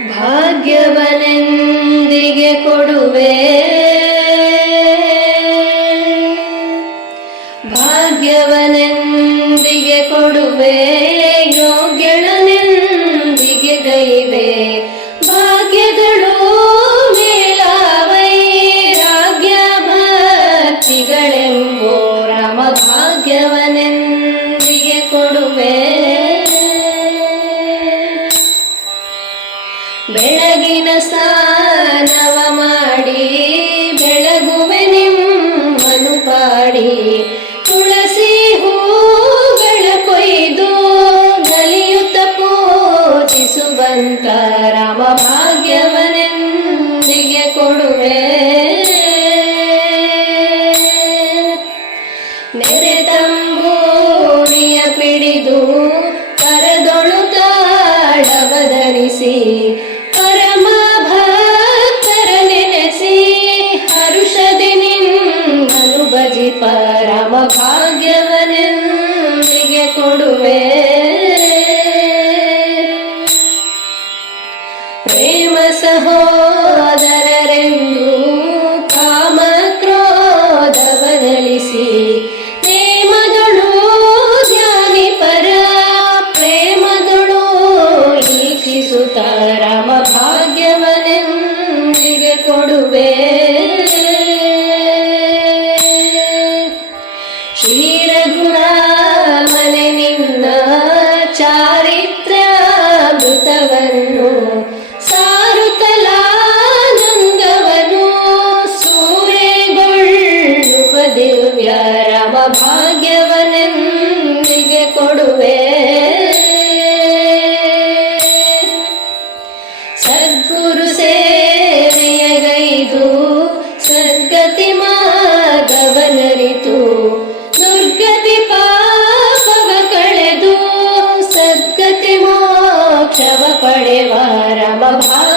ಭಾಗ್ಯವನೆಂದಿಗೆ ಕೊಡುವೆ. ಭಾಗ್ಯವನೆಂದಿಗೆ ಕೊಡುವೆ. ಯೋಗ್ಯಳನೆಂದಿಗೆ ಗೈವೆ. ಭಾಗ್ಯದಳು ಮೇಲಾವೈ ರಾಗ್ಯ ಭಕ್ತಿಗಳೆಂಬೋ ರಾಮ ಭಾಗ್ಯವನೆಂದಿಗೆ ಕೊಡುವೆ. ಬೆಳಗಿನ ಸ್ನಾನವ ಮಾಡಿ ಬೆಳಗುವೆ ನಿಮ್ಮನು ಪಾಡಿ. ತುಳಸಿ ಹೂಗಳ ಕೊಯ್ದು ನಲಿಯುತ್ತ ಪೂಜಿಸುವಂತ ರಾಮ ಭಾಗ್ಯವನೆಂದಿಗೆ ಕೊಡುವೆ ನೆರೆತಂಬೂರಿಯ ಪಿಡಿದು ಕರದೊಳು ಪರಮ ಭಾಗ್ಯವನೆಂದಿಗೆ ಕೊಡುವೆ. ಪ್ರೇಮ ಸಹೋದರರೆಂದು ಕಾಮ ಕ್ರೋಧವನಲಿಸಿ ನೇಮದೊಳು ಧ್ಯಾನಿ ಪರ ಪ್ರೇಮದೊಳು ಈಕ್ಷಿಸುತ್ತ ಚಾರಿತ್ರ್ಯಾಮೃತವನ್ನು ಸಾರುತಲಾನಂದವನು ಸೂರೆಗೊಳ್ಳುವ ದಿವ್ಯ ರಮ ಭಾಗ್ಯವನೆಂದಿಗೆ ಕೊಡುವೆ. ಸದ್ಗುರು ಸೇವೆಯಗೈದು ಸದ್ಗತಿ ಮಾಧವನರಿತು ದುರ್ಗತಿ ರಮ ಭಾಗ್ಯವನೆಂದಿಗೆ